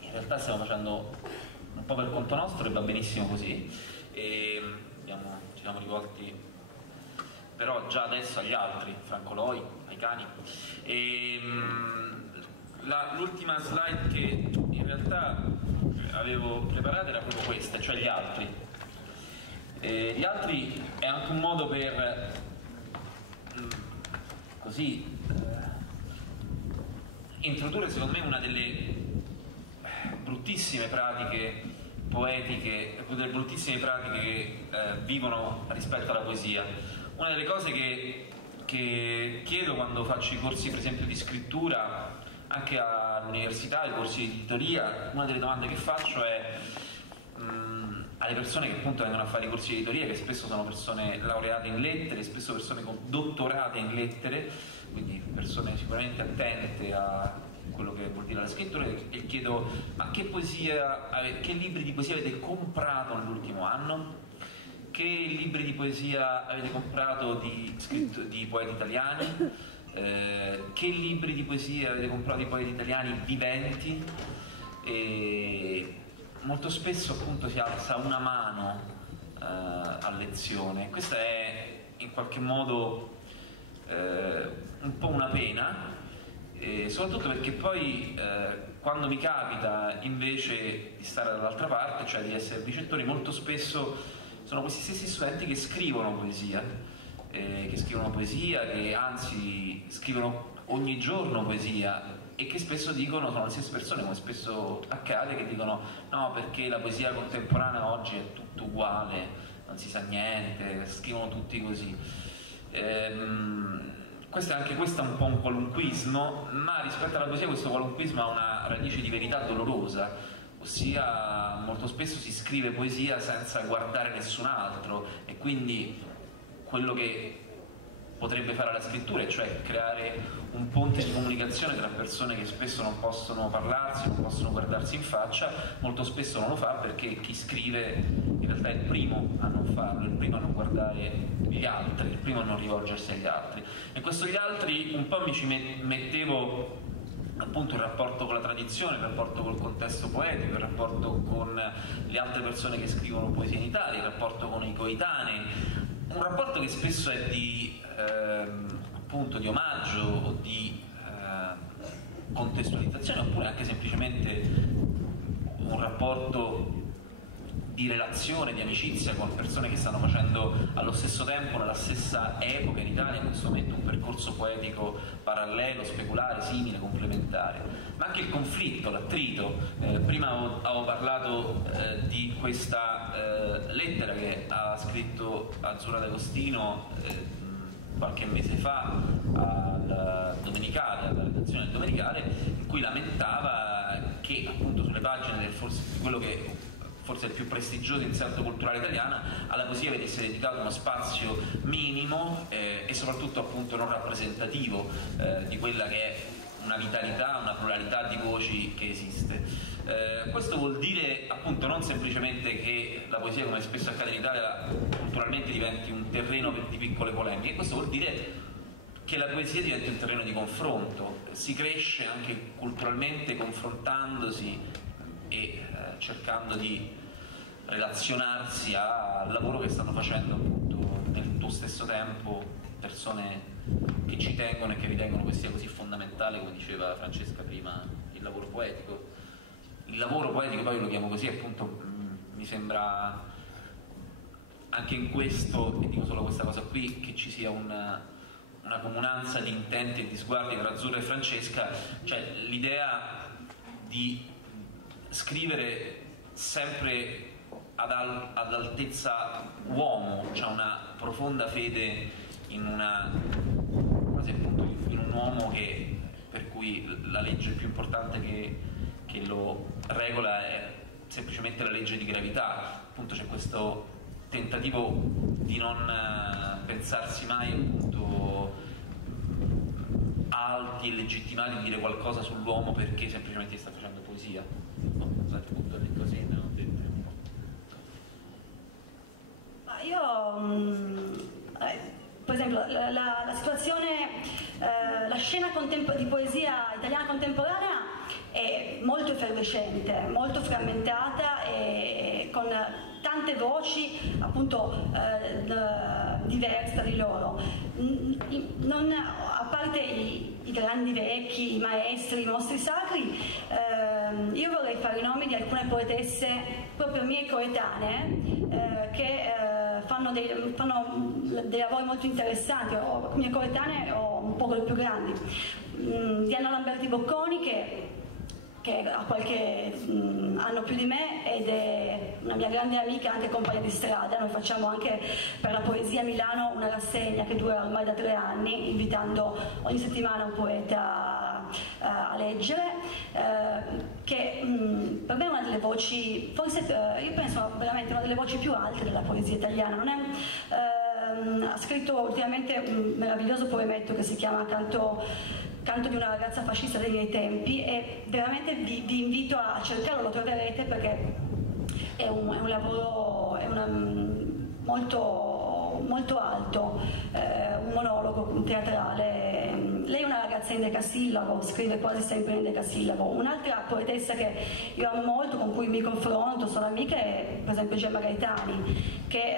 in realtà stiamo facendo un po' per conto nostro e va benissimo così, e ci siamo rivolti però già adesso agli altri, Franco Loi, ai cani. L'ultima slide che in realtà avevo preparato era proprio questa, cioè gli altri. Gli altri è anche un modo per così introdurre secondo me una delle bruttissime pratiche poetiche, delle bruttissime pratiche che vivono rispetto alla poesia. Una delle cose che chiedo quando faccio i corsi per esempio di scrittura anche all'università, i corsi di editoria, una delle domande che faccio è alle persone che appunto vengono a fare i corsi di editoria, che spesso sono persone laureate in lettere, spesso persone con dottorate in lettere, quindi persone sicuramente attente a quello che vuol dire la scrittura, e chiedo: ma che libri di poesia avete comprato nell'ultimo anno? Che libri di poesia avete comprato di poeti italiani? Che libri di poesia avete comprato di poeti italiani viventi? E molto spesso appunto si alza una mano a lezione. Questa è in qualche modo un po' una pena, soprattutto perché poi quando mi capita invece di stare dall'altra parte, cioè di essere ricettori, molto spesso sono questi stessi studenti che scrivono poesia, che anzi scrivono ogni giorno poesia, e che spesso dicono, sono le stesse persone, come spesso accade, che dicono: no, perché la poesia contemporanea oggi è tutto uguale, non si sa niente, scrivono tutti così. Questo è un po' un qualunquismo, ma rispetto alla poesia questo qualunquismo ha una radice di verità dolorosa, ossia molto spesso si scrive poesia senza guardare nessun altro, e quindi quello che potrebbe fare alla scrittura, cioè creare un ponte di comunicazione tra persone che spesso non possono parlarsi, non possono guardarsi in faccia. Molto spesso non lo fa perché chi scrive in realtà è il primo a non farlo, il primo a non guardare gli altri, il primo a non rivolgersi agli altri. E questo gli altri un po' mi ci mettevo appunto il rapporto con la tradizione, il rapporto col contesto poetico, il rapporto con le altre persone che scrivono poesia in Italia, il rapporto con i coetanei, un rapporto che spesso è di appunto di omaggio o di contestualizzazione, oppure anche semplicemente un rapporto di relazione, di amicizia con persone che stanno facendo allo stesso tempo, nella stessa epoca in Italia, in questo momento, un percorso poetico parallelo, speculare, simile, complementare. Ma anche il conflitto, l'attrito. Prima avevo parlato di questa lettera che ha scritto Azzurra D'Agostino qualche mese fa al Domenicale, alla redazione del Domenicale, in cui lamentava che appunto sulle pagine di quello che forse è il più prestigioso inserto culturale italiano, alla poesia venisse dedicato uno spazio minimo e soprattutto appunto non rappresentativo di quella che è una vitalità, una pluralità di voci che esiste. Questo vuol dire appunto non semplicemente che la poesia, come spesso accade in Italia, culturalmente diventi un terreno di piccole polemiche, questo vuol dire che la poesia diventi un terreno di confronto, si cresce anche culturalmente confrontandosi e cercando di relazionarsi al lavoro che stanno facendo appunto nel tuo stesso tempo persone che ci tengono e che ritengono che sia così fondamentale, come diceva Francesca prima, il lavoro poetico. Il lavoro poetico, poi lo chiamo così, appunto mi sembra anche in questo, e dico solo questa cosa qui, che ci sia una comunanza di intenti e di sguardi tra Azzurra e Francesca, cioè l'idea di scrivere sempre ad altezza uomo, cioè una profonda fede quasi appunto in un uomo per cui la legge più importante che lo regola è semplicemente la legge di gravità. Appunto c'è questo tentativo di non pensarsi mai appunto alti e legittimati di dire qualcosa sull'uomo perché semplicemente sta facendo poesia. Scusate, appunto le cose ne ho dette. Ma io per esempio la situazione, la scena di poesia italiana contemporanea è molto effervescente, molto frammentata e con tante voci appunto diverse tra di loro. A parte i grandi vecchi, i maestri, i mostri sacri, io vorrei fare i nomi di alcune poetesse proprio mie coetanee che fanno dei lavori molto interessanti, o mie coetanee o un po' le più grandi. Diana Lamberti Bocconi, che ha qualche anno più di me ed è una mia grande amica, anche compagna di strada. Noi facciamo anche per la Poesia a Milano una rassegna che dura ormai da 3 anni, invitando ogni settimana un poeta a leggere, che per me è una delle voci, forse io penso veramente una delle voci più alte della poesia italiana. Ha scritto ultimamente un meraviglioso poemetto che si chiama Canto di una ragazza fascista dei miei tempi, e veramente vi invito a cercarlo, lo troverete, perché è un lavoro molto, molto alto, un monologo teatrale. Lei è una ragazza in decasillabo, scrive quasi sempre in decasillabo. Un'altra poetessa che io amo molto, con cui mi confronto, sono amiche, è per esempio Gemma Gaetani, che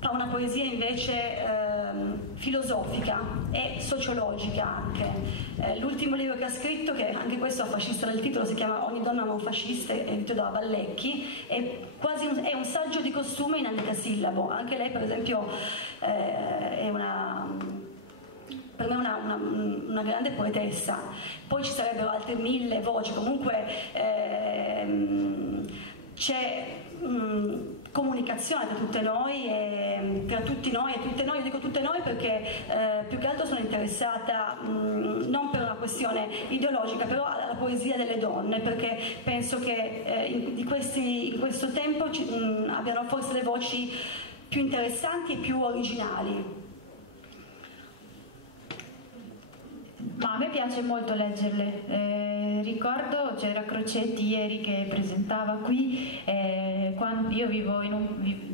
fa una poesia invece filosofica e sociologica anche. L'ultimo libro che ha scritto, che anche questo è fascista nel titolo, si chiama Ogni donna non fascista, è edito da Vallecchi, è un saggio di costume in endecasillabo. Anche lei per esempio è per me una grande poetessa. Poi ci sarebbero altre 1000 voci. Comunque c'è comunicazione tra tutte noi e tra tutti noi e tutte noi. Io dico tutte noi perché più che altro sono interessata non per una questione ideologica, però alla poesia delle donne, perché penso che in questo tempo abbiano forse le voci più interessanti e più originali. Ma a me piace molto leggerle, ricordo c'era Crocetti ieri che presentava qui, quando io vivo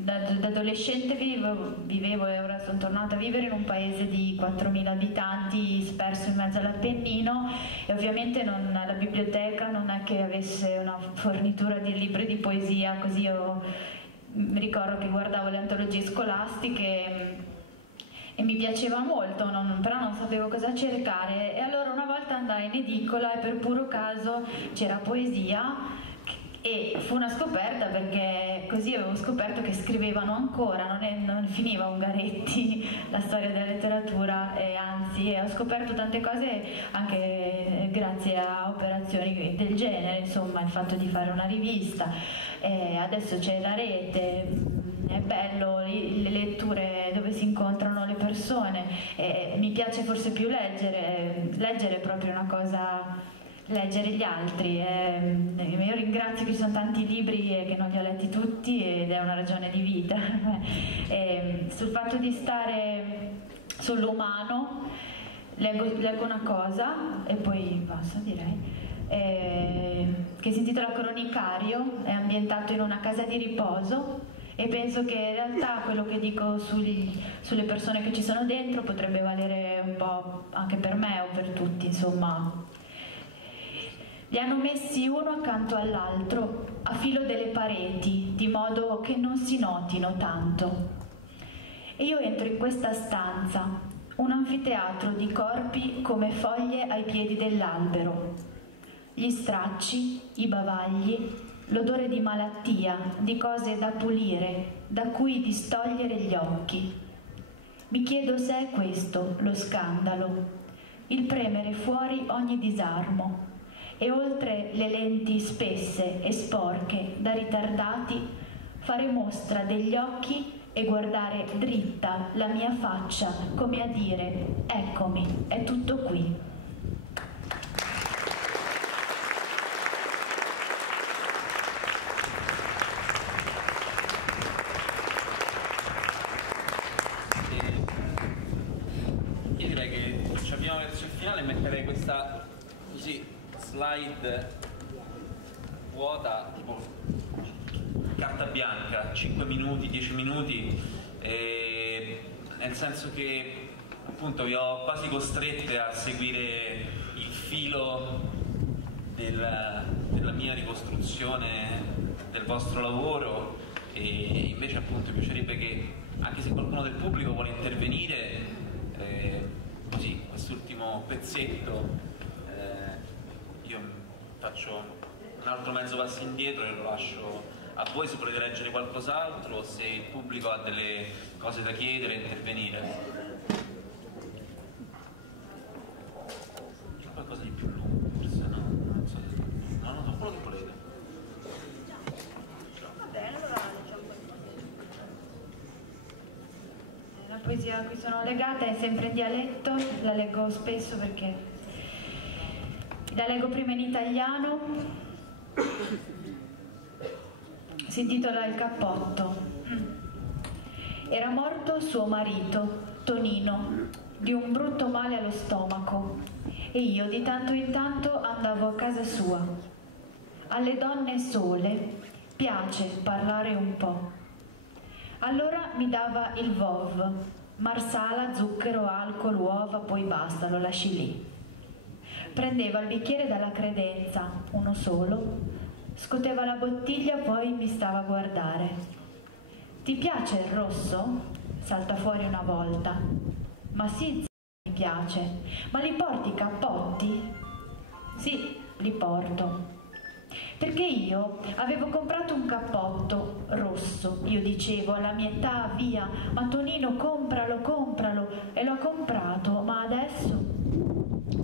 da adolescente vivevo e ora sono tornata a vivere in un paese di 4.000 abitanti sperso in mezzo all'Appennino, e ovviamente la biblioteca non è che avesse una fornitura di libri di poesia, così io mi ricordo che guardavo le antologie scolastiche e mi piaceva molto, però non sapevo cosa cercare, e allora una volta andai in edicola e per puro caso c'era poesia, e fu una scoperta, perché così avevo scoperto che scrivevano ancora, non finiva Ungaretti la storia della letteratura, e anzi ho scoperto tante cose anche grazie a operazioni del genere, insomma il fatto di fare una rivista, adesso c'è la rete, è bello le letture dove si incontrano le persone, mi piace forse più leggere è proprio una cosa, leggere gli altri, io ringrazio che ci sono tanti libri e che non li ho letti tutti, ed è una ragione di vita. Sul fatto di stare sull'umano leggo una cosa e poi passo, direi, che si intitola Cronicario, è ambientato in una casa di riposo, e penso che in realtà quello che dico sulle persone che ci sono dentro potrebbe valere un po' anche per me o per tutti, insomma. Li hanno messi uno accanto all'altro a filo delle pareti, di modo che non si notino tanto. E io entro in questa stanza, un anfiteatro di corpi come foglie ai piedi dell'albero. Gli stracci, i bavagli, l'odore di malattia, di cose da pulire, da cui distogliere gli occhi. Mi chiedo se è questo lo scandalo, il premere fuori ogni disarmo, e oltre le lenti spesse e sporche da ritardati, fare mostra degli occhi e guardare dritta la mia faccia, come a dire: eccomi, è tutto qui. Metterei questa così slide vuota, tipo carta bianca, 5 minuti, 10 minuti, nel senso che appunto vi ho quasi costrette a seguire il filo della mia ricostruzione del vostro lavoro, e invece appunto mi piacerebbe che, anche se qualcuno del pubblico vuole intervenire, così quest'ultimo pezzetto io faccio un altro mezzo passo indietro e lo lascio a voi, se volete leggere qualcos'altro, se il pubblico ha delle cose da chiedere, intervenire. C'è qualcosa di più lungo, forse no? Non so se... no, quello che volete. Va bene, allora leggiamo La poesia a cui sono legata è sempre in dialetto, la leggo spesso perché la leggo prima in italiano, si intitola Il cappotto. Era morto suo marito, Tonino, di un brutto male allo stomaco, e io di tanto in tanto andavo a casa sua. Alle donne sole piace parlare un po'. Allora mi dava il VOV, marsala, zucchero, alcol, uova, poi basta, lo lasci lì. Prendeva il bicchiere dalla credenza, uno solo, scoteva la bottiglia, poi mi stava a guardare. Ti piace il rosso? Salta fuori una volta. Ma sì, mi piace. Ma li porti i cappotti? Sì, li porto. Perché io avevo comprato un cappotto rosso, io dicevo alla mia età, via, ma Tonino compralo, compralo, e l'ho comprato, ma adesso...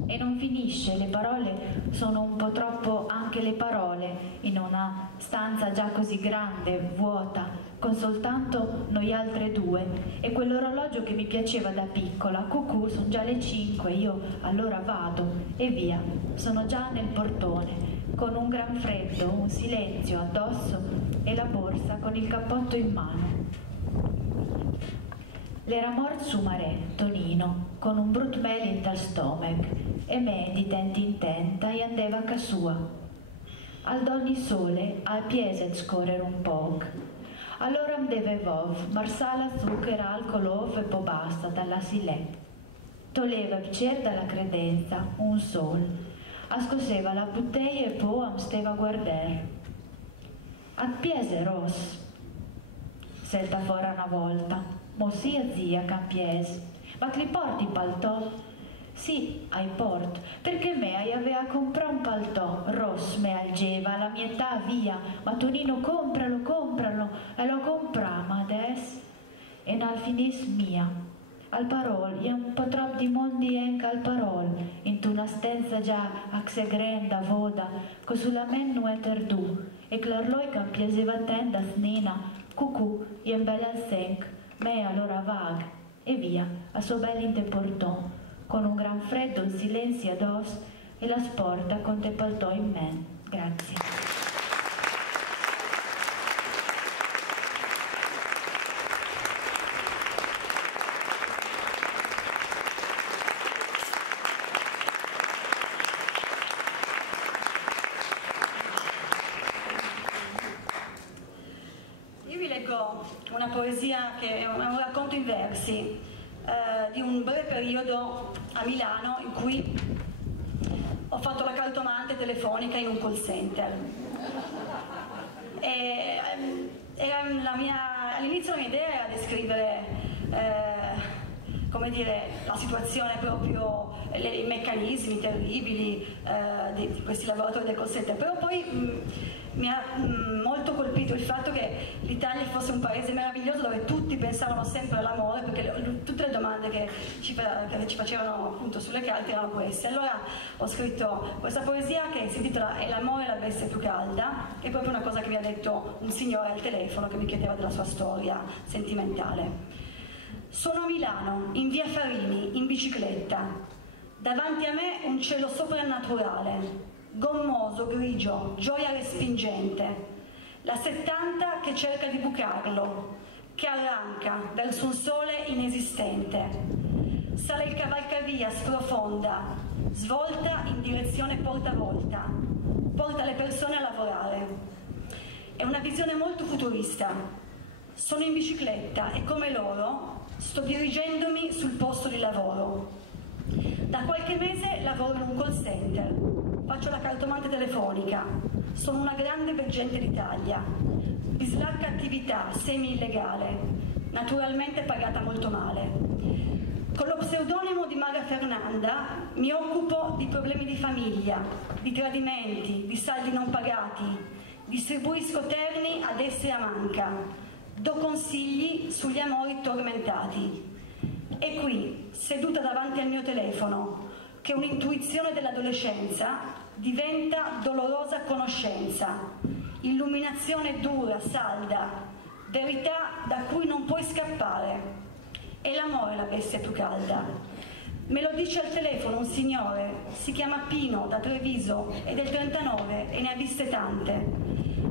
E non finisce, le parole sono un po' troppo anche le parole in una stanza già così grande, vuota, con soltanto noi altre due, e quell'orologio che mi piaceva da piccola, cucù, sono già le 5, io allora vado, e via, sono già nel portone, con un gran freddo, un silenzio addosso e la borsa con il cappotto in mano. L'era mort su mare, Tonino, con un brut mel in tal stomach, e me, di tent in tenta, e andeva a ca sua. Al d'ogni sole, al piese scorrere un poc. Allora m deve vov, marsala, zucchero, alcol, e po' basta, dalla silè. Toleva bicchier dalla credenza, un sol. Ascoseva la bottiglia e poi am steva a guardare. A piese, Ross, selta fuori una volta. Mo sia zia campies, ma ti porti il paltò? Sì, ai port, perché me aveva comprato un paltò, Ross me algeva, la mia età via, ma Tonino compralo, e lo comprama adesso, e nal finis mia. Al parol, io un po' troppo di mondi anche al parol, in una stanza già axe grande, voda, che sulla men non eter du, e clarloi campieseva tenda snina, cucù, e in bella al senc, me allora vag, e via, a suo bell'inte portò, con un gran freddo, il silenzio addosso, e la sporta con te paltò in men. Grazie. Una poesia che è un racconto in versi di un breve periodo a Milano in cui ho fatto la cartomante telefonica in un call center. All'inizio la mia idea era descrivere come dire, la situazione proprio, i meccanismi terribili di questi lavoratori del call center, però poi mi ha molto colpito il fatto che l'Italia fosse un paese meraviglioso dove tutti pensavano sempre all'amore, perché tutte le domande che ci facevano appunto sulle carte erano queste. Allora ho scritto questa poesia che si intitola "E l'amore è la bestia più calda", che è proprio una cosa che mi ha detto un signore al telefono che mi chiedeva della sua storia sentimentale. Sono a Milano, in via Farini, in bicicletta. Davanti a me un cielo soprannaturale, gommoso, grigio, gioia respingente, la 70 che cerca di bucarlo, che arranca verso un sole inesistente. Sale il cavalcavia, sprofonda, svolta in direzione portavolta, porta le persone a lavorare. È una visione molto futurista. Sono in bicicletta e come loro sto dirigendomi sul posto di lavoro. Da qualche mese lavoro in un call center. Faccio la cartomante telefonica, sono una grande veggente d'Italia, bislacca attività semi-illegale, naturalmente pagata molto male. Con lo pseudonimo di Maria Fernanda mi occupo di problemi di famiglia, di tradimenti, di saldi non pagati, distribuisco terni a destra e a manca, do consigli sugli amori tormentati. E qui, seduta davanti al mio telefono, che un'intuizione dell'adolescenza diventa dolorosa conoscenza, illuminazione dura, salda, verità da cui non puoi scappare. E l'amore è la bestia più calda. Me lo dice al telefono un signore, si chiama Pino, da Treviso, è del 39 e ne ha viste tante.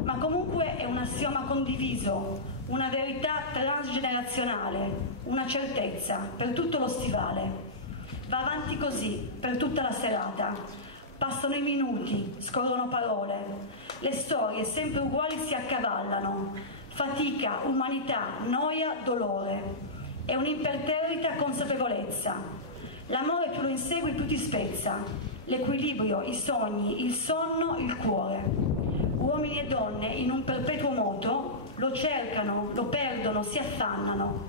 Ma comunque è un assioma condiviso, una verità transgenerazionale, una certezza per tutto lo stivale. Va avanti così per tutta la serata. Passano i minuti, scorrono parole. Le storie sempre uguali si accavallano. Fatica, umanità, noia, dolore. È un'imperterrita consapevolezza. L'amore più lo insegui più ti spezza. L'equilibrio, i sogni, il sonno, il cuore. Uomini e donne in un perpetuo moto lo cercano, lo perdono, si affannano.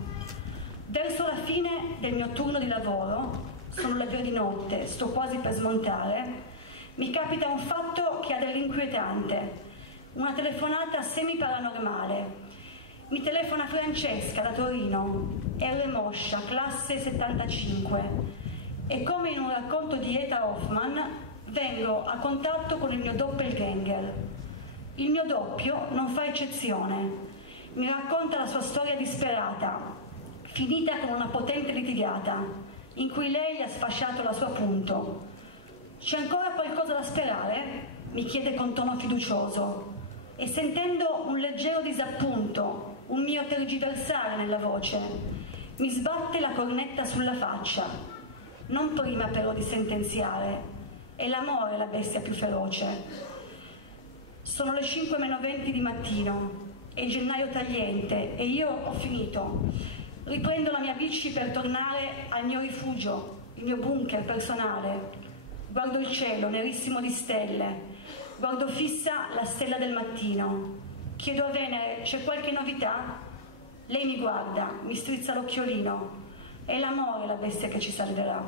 Verso la fine del mio turno di lavoro, sono le 3 di notte, sto quasi per smontare, mi capita un fatto che ha dell'inquietante, una telefonata semi-paranormale. Mi telefona Francesca da Torino, R. Moscia, classe 75, e come in un racconto di Eta Hoffman vengo a contatto con il mio doppelganger. Il mio doppio non fa eccezione, mi racconta la sua storia disperata, finita con una potente litigata, in cui lei gli ha sfasciato la sua punto. C'è ancora qualcosa da sperare? Mi chiede con tono fiducioso, e sentendo un leggero disappunto, un mio tergiversare nella voce, Mi sbatte la cornetta sulla faccia, non prima però di sentenziare. È l'amore la bestia più feroce. Sono le 5:20 di mattino, è gennaio tagliente e io ho finito. Riprendo la mia bici per tornare al mio rifugio, il mio bunker personale. Guardo il cielo nerissimo di stelle, guardo fissa la stella del mattino. Chiedo a Venere, c'è qualche novità? Lei mi guarda, mi strizza l'occhiolino. È l'amore la bestia che ci salverà.